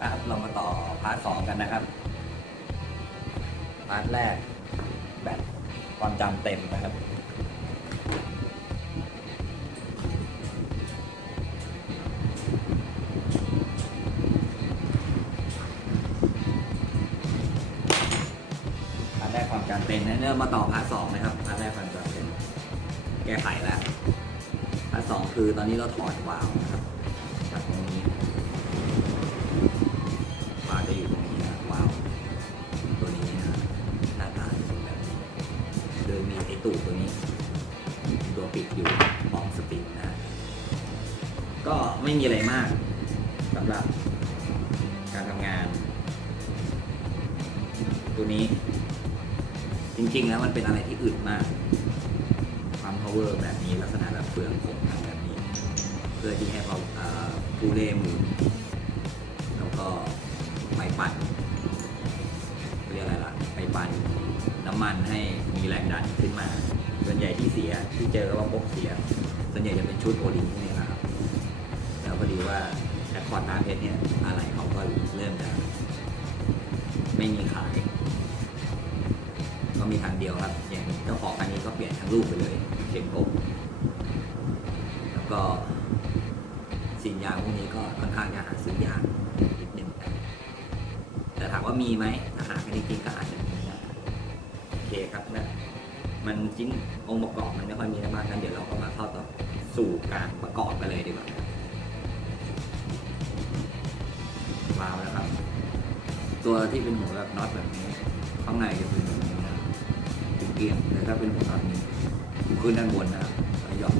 ครับเรามาต่อพาร์ทสองกันนะครับ พาร์ทแรกแบตความจำเต็มนะครับ พาร์ทแรกความจำเต็มนะเนี่ยมาต่อพาร์ทสองนะครับ พาร์ทแรกความจำเต็มแก้ไขแล้วพาร์ทสองคือตอนนี้เราถอดวาล์วนะครับจากตรงนี้ ตูดตัวนี้ ตัวปิดอยู่พร้อมสปริงนะ ก็ไม่มีอะไรมากสำหรับการทำงาน ตัวนี้ จริงๆแล้วมันเป็นอะไรที่อึดมาก ความ power แบบนี้ลักษณะแบบเฟืองผมทำแบบนี้ เพื่อที่ให้เอ่อผู้เล่หมุนแล้วก็ไปปั่นเรียกอะไรล่ะ ไปปั่น น้ำมันให้มีแรงดันขึ้นมา ส่วนใหญ่ที่เสียที่เจอว่าพกเสีย ส่วนใหญ่จะเป็นชุดโอลิงพวกนี้นะครับ แล้วพอดีว่าแอคคอร์ดตามเพชรเนี่ยอะไรเขาก็เริ่มจะไม่มีขาย ก็มีทางเดียวครับ อย่างเจ้าของอันนี้ก็เปลี่ยนทั้งลูกไปเลยเข็มกบแล้วก็สินยาพวกนี้ก็ค่อนข้างจะหาซื้อยากนิดนึงแต่ถามว่ามีไหมถ้าหากันจริงๆก็อาจจะ เคครับนะมันจิ้นองค์ประกอบมันไม่ค่อยมีอะไรมากกันเดี๋ยวเราก็มาเข้าต่อสู่การประกอบกันเลยดีกว่าวาวแล้วครับ ตัวที่เป็นหัวแบบน็อตแบบนี้ข้างในจะเป็นแบบนี้นะเป็นเกลียงแต่ถ้าเป็นหัวน็อตนี้ขึ้นด้านบนนะครับหย่อน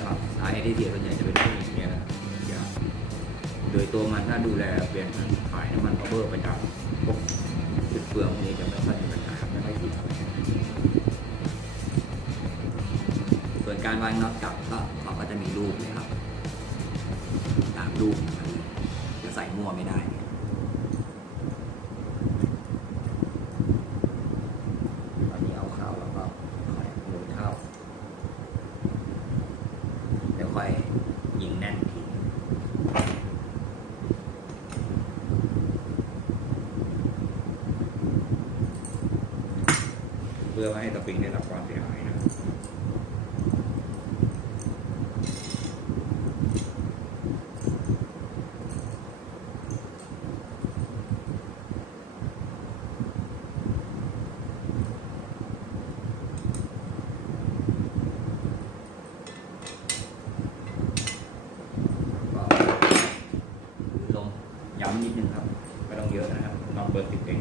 นะครับสาเหตุที่เสียส่วนใหญ่จะเป็นพวกนี้เนี่ยนะยางโดยตัวมันถ้าดูแลเปลี่ยนขายน้ำมันพาวเวอร์ประจำพวกจุดเปลืองพวกนี้จะไม่ค่อยมีปัญหาไม่ค่อยติดส่วนการวางน็อตกลับก็เขาก็จะมีรูปเลยครับ ตามรูปจะใส่มั่วไม่ได้ ตอนนี้เอาเข้าแล้วก็ค่อยหมุนเข้า เดี๋ยวค่อยยิงแน่นทีเพื่อไม่ ให้ตะปิงได้รับความเสียหายนะก็ลงย้ำนิดนึงครับ ไม่ต้องเยอะนะครับลองเปิดติดเอง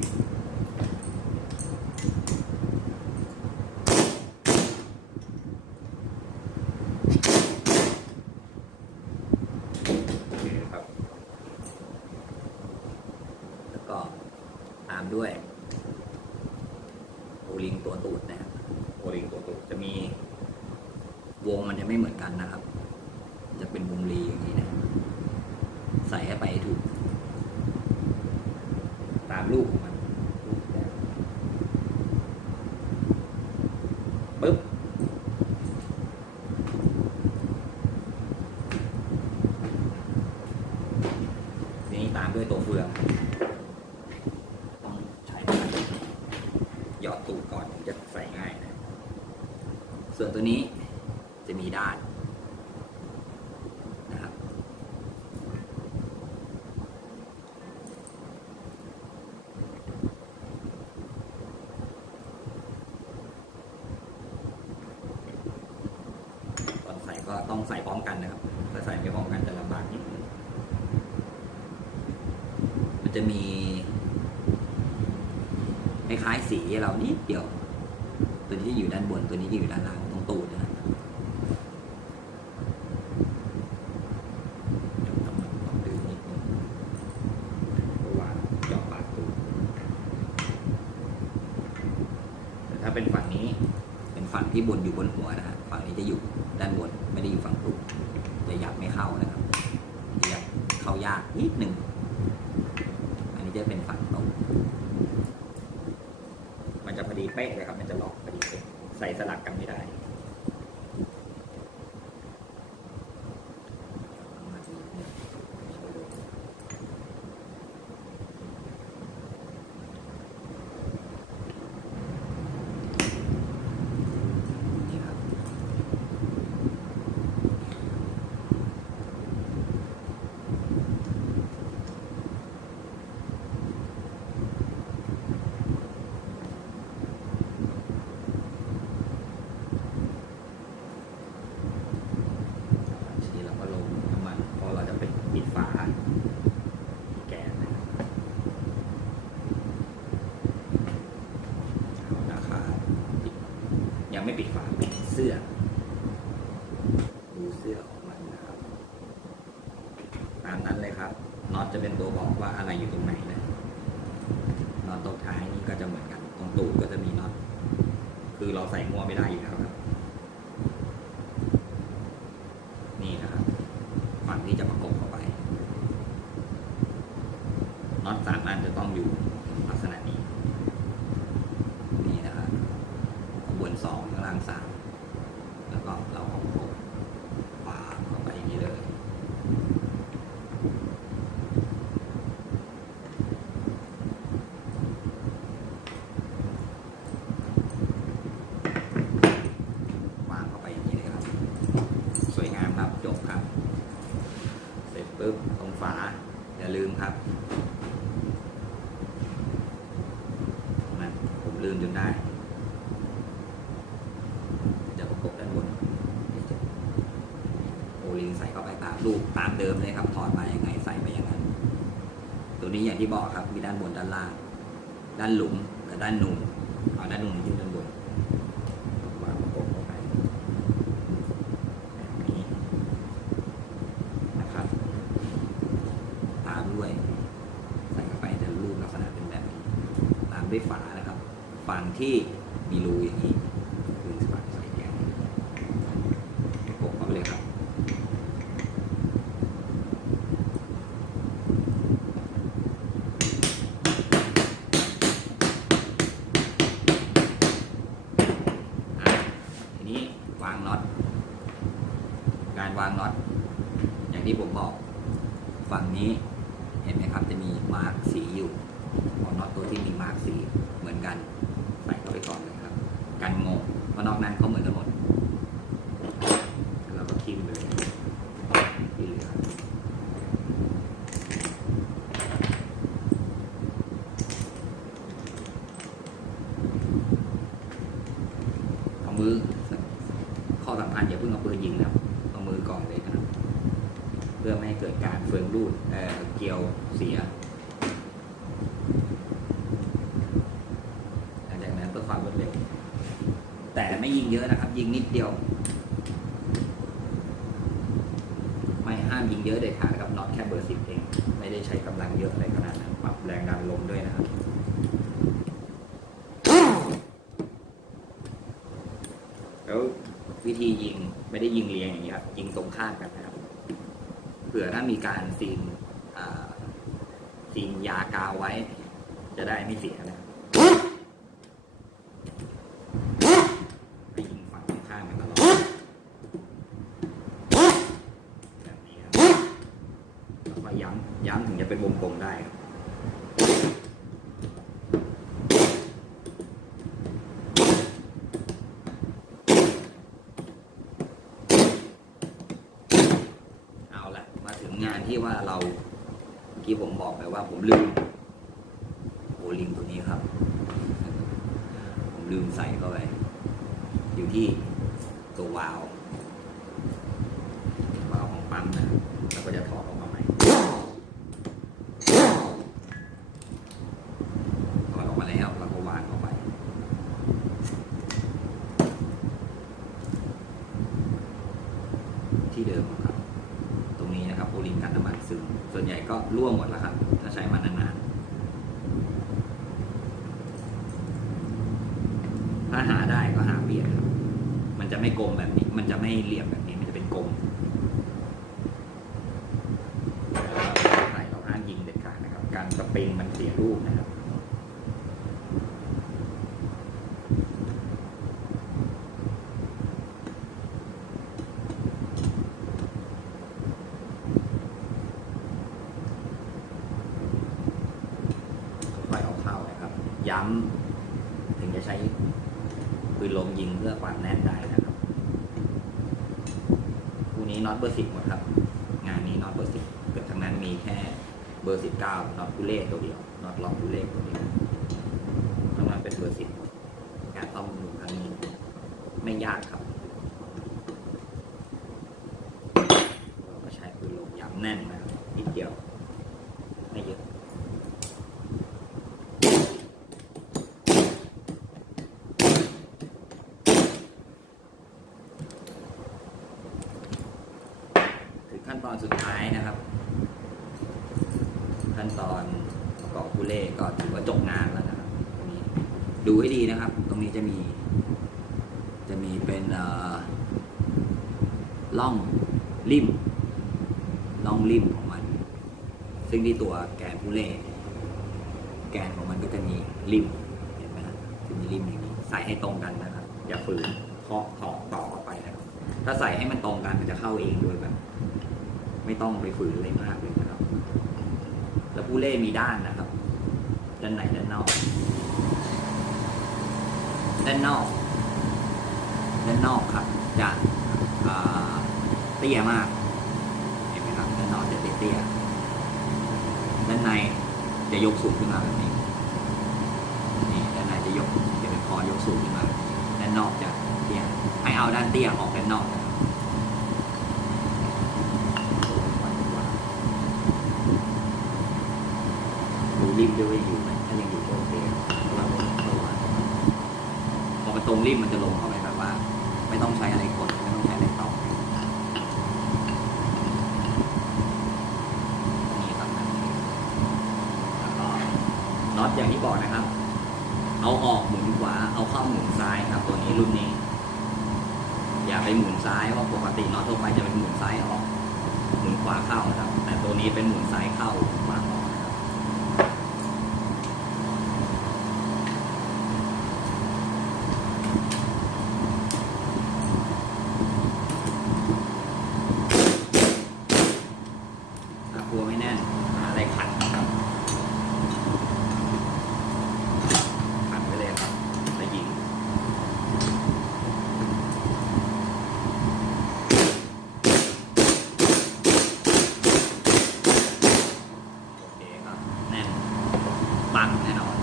โอเคครับ แล้วก็ตาม ด้วยโอลิงตัวตูดนะครับโอลิงตัวตูดจะมี วงมันจะไม่เหมือนกันนะครับ จะเป็นวงรีอย่างนี้นะ ใส่ให้ไปให้ถูก ตามลูกของมันรูปแบบปึ๊บ ทีนี้ตามด้วยตัวเฟือง ต้องใช้หยอดตูดก่อนถึงจะใส่ง่ายนะ ส่วน ตัวนี้จะมีด้านนะครับตอนใส่ก็ต้องใส่พร้อมกันนะครับถ้าใส่ไม่พร้อมกันจะลำบากนิดนึงมันจะมีคล้ายๆสีเรานิดเดียว ตัวนี้ที่อยู่ด้านบนตัวนี้ที่อยู่ด้านล่างตรงตูดนะครับ็นฝั่งนี้ เป็นฝั่งที่บนอยู่บนหัวนะฮะฝั่งนี้จะอยู่ด้านบนไม่ได้อยู่ฝั่งตุกจะยับไม่เข้านะครับจะยับเข้ายากนิดหนึ่งอันนี้จะเป็นฝั่งตรงมันจะพอดีเป๊ะเลยครับ มันจะล็อกพอดีเป๊ะใส่สลักกันไม่ได้นี่ครับ ทีนี้เราก็ลงน้ำมันเพราะเราจะไปปิดฝาที่แกนนะครับเอานะครับปิด ยังไม่ปิดฝาปิดเสื้อดูเสื้อของมันนะครับ ตามนั้นเลยครับน็อตจะเป็นตัวบอกว่าอะไรอยู่ตรงไหนนะน็อตตรงท้ายนี่ก็จะเหมือนกัน ตรงตูดก็จะมีน็อตคือเราใส่มั่วไม่ได้อยู่แล้วครับ นี่นะครับ ฝั่งที่จะประกบเข้าไปน็อตสามอันจะต้องอยู่ลักษณะนี้ นี่นะครับข้างบนสองข้างล่างสามแล้วก็เราเอาประกบขวาเข้าไปอย่างนี้เลย วางเข้าไปอย่างนี้เลยครับ สวยงามครับจบครับ เสร็จปุ๊บตรงฝาอย่าลืมครับนะผมลืมจนได้ จะประกบด้านบนโอลิงใส่เข้าไปตามรูปตาม เดิมเลยครับ ถอดมาอย่างไงใส่ไปอย่างนั้น ตัวนี้อย่างที่บอกครับ มีด้านบนด้านล่าง ด้านหลุมกับด้านนูนเอาด้านนูนขึ้นด้านบนวางประกบเข้าไปแบบนี้นะครับ ตามด้วย ใส่เข้าไปจะรูปลักษณะเป็นแบบนี้ตามด้วยฝานะครับ ฝั่งที่มีรูอย่างนี้คือฝั่งใส่แกนประกบเข้าไปเลยครับ อะทีนี้วางน็อต การวางน็อต อย่างที่ผมบอก ฝั่งนี้เห็นไหมครับ จะมีมาร์กสีอยู่เอาน็อตตัวที่มีมาร์กสีเหมือนกัน ใส่เข้าไปก่อนเลยครับ กันงงเพราะนอกนั้นเขาเหมือนกันหมดแล้วเราก็ทิมไปเลยที่เหลือเอามือ ข้ อย่าเพิ่งเอาปืนยิงนะครับเอามือก่อนเลยนะครับ เพื่อไม่ให้เกิดการเฟืองรูดเเกลียวเสียหลังจากนั้นเพื่อความรวดเร็ว แต่ไม่ยิงเยอะนะครับ ยิงนิดเดียว ไม่ห้ามยิงเยอะเด็ดขาดครับน็อตแค่เบอร์สิบเอง ไม่ได้ใช้กำลังเยอะอะไรขนาดนั้นปรับแรงดันลมด้วยนะครับ แล้ววิ ธียิงไม่ได้ยิงเรียงอย่างนี้ครับ ยิงตรงข้ามกันนะครับ เผื่อถ้ามีการซีนซีนยากาวไว้ จะได้ไม่เสียนะครับให้ยิงฝั่งตรงข้ามกันตลอดแบบนี้ครับแล้วก็ย้ำย้ำถึงจะเป็นวงกลมได้ครับ เอาละมาถึงงาน ที่ว่าเราเมื่อกี้ผมบอกไปว่า ผมลืมโอลิงตัวนี้ครับ ผมลืมใส่เข้าไป อยู่ที่ตัววาล์ววาล์วของปั๊มนะแล้วก็จะถอดออกมาใหม่ถอดออกมาแล้วเราก็วางเข้าไป ที่เดิมครับ ตรงนี้นะครับโอลิงกันน้ำมันซึมส่วนใหญ่ก็ ร่วงหมดแล้วครับ ถ้าใช้มันนานๆถ้าหาได้ก็หาเบียดครับ มันจะไม่กลมแบบนี้ มันจะไม่เหลี่ยมแบบนี้ มันจะเป็นกลมใส่เราห้ามยิงเด็ดขาดนะครับ การสปริงมันเสียรูปนะครับ ค่อยๆเอาเข้านะครับ ย้ำถึงจะใช้ปืนลมยิงเพื่อความแน่นได้นะครับ คู่นี้น็อตเบอร์สิบหมดครับ งานนี้น็อตเบอร์สิบเกือบทั้งนั้นมีแค่เบอร์สิบเก้าน็อตคูเล่ตัวเดียวน็อตล็อกคูเล่ตัวเดียวทั้งนั้นเป็นเบอร์สิบการต้อมบำรุงครั้งนี้ไม่ยากครับเราก็ใช้ปืนลมย้ำแน่นนะครับนิดเดียวไม่เยอะ ถึงขั้นตอน สุดท้ายนะครับ ขั้นตอนประกอบคูเล่ก็ถือว่าจบงานแล้วนะครับตรงนี้ดูให้ดีนะครับ ตรงนี้จะมี จะมีเป็นล่องริมล่องริมของมัน ซึ่งที่ตัวแกนคูเล่แกนของมันก็จะมีริมเห็นไหมครับจะมีริมอย่างนี้ใส่ให้ตรงกันนะครับ อย่าฝืนเคาะถอกต่อไปนะครับ ถ้าใส่ให้มันตรงกันมันจะเข้าเองโดยแบบ ไม่ต้องไปฝืนอะไรมากเลยนะครับ แล้วผู้เล่มีด้านนะครับ ด้านในด้านนอก ด้านนอก ด้านนอกครับ จะเตี้ยมาก เห็นไหมครับ ด้านนอกจะเตี้ยด้านในจะยกสูงขึ้นมาแบบนี้ นี่ด้านในจะยกจะเป็นคอยกสูงขึ้นมาด้านนอกจะเตี้ยให้เอาด้านเตี้ยออกด้านนอกนะครับ ดูริ มด้วยอยู่ไหมถ้ายังอยู่โอเคเราระวังพอมันตรงริมมันจะลงเข้าไปแบบว่า ไม่ต้องใช้อะไรกดไม่ต้องใช้อะไรต่อนี่ครับแล้วก็น็อตอย่างที่บอกนะครับ เอาออกหมุนขวาเอาเข้าหมุนซ้ายครับ ตัวนี้รุ่นนี้ อย่าไปหมุนซ้ายเพราะปกติน็อตทั่วไปจะเป็นหมุนซ้ายออกหมุนขวาเข้านะครับ แต่ตัวนี้เป็นหมุนซ้ายเข้าขวาออกนะครับ ถ้ากลัวไม่แน่นหาอะไรขัดนะครับ ขัดไปเลยครับแล้วยิง โอเคครับ แน่น ปังแน่นอน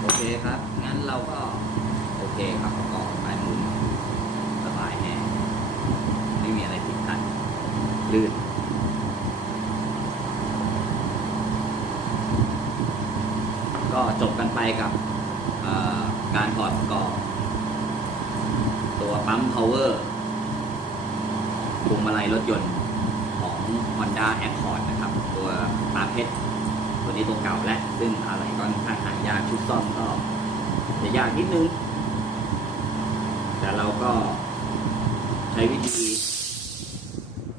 โอเคครับ งั้นเราก็ โอเคครับประกอบไปหมุนสบายแน่ไม่มีอะไรติดขัดลื่น ก็จบกันไปกับเอ่อการถอดประกอบ ตัว ปั๊ม power พวงมาลัยรถยนต์ของ Honda Accord นะครับ ตัวตาเพชรตัวนี้ตัวเก่าและ ซึ่งอะไรก็ค่อนข้างหายากชุดซ่อมก็จะยากนิดนึง แต่เราก็ใช้วิธี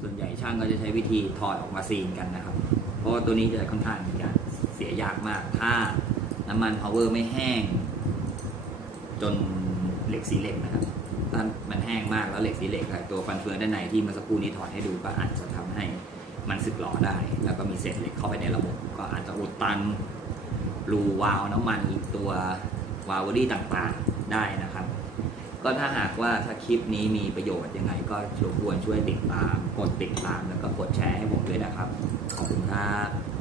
ส่วนใหญ่ช่างก็จะใช้วิธีถอดออกมาซีนกันนะครับ เพราะว่าตัวนี้จะค่อนข้างจะเสียยากมาก ถ้าน้ำมัน power ไม่แห้ง จน เหล็กสีเหล็กนะครับถ้ามันแห้งมากแล้วเหล็กสีเหล็กตัวฟันเฟืองด้านในที่เมื่อสักครู่นี้ถอดให้ดูก็อาจจะทำให้มันสึกหรอได้ แล้วก็มีเศษเหล็กเข้าไปในระบบ ก็อาจจะอุดตันรูวาล์วน้ำมันตัววาล์วบอดี้ต่างๆได้นะครับ ก็ถ้าหากว่าถ้าคลิปนี้มีประโยชน์ยังไง ก็ชวนช่วยติดตามกดติดตามแล้วก็กดแชร์ให้ผมด้วยนะครับ ขอบคุณครับ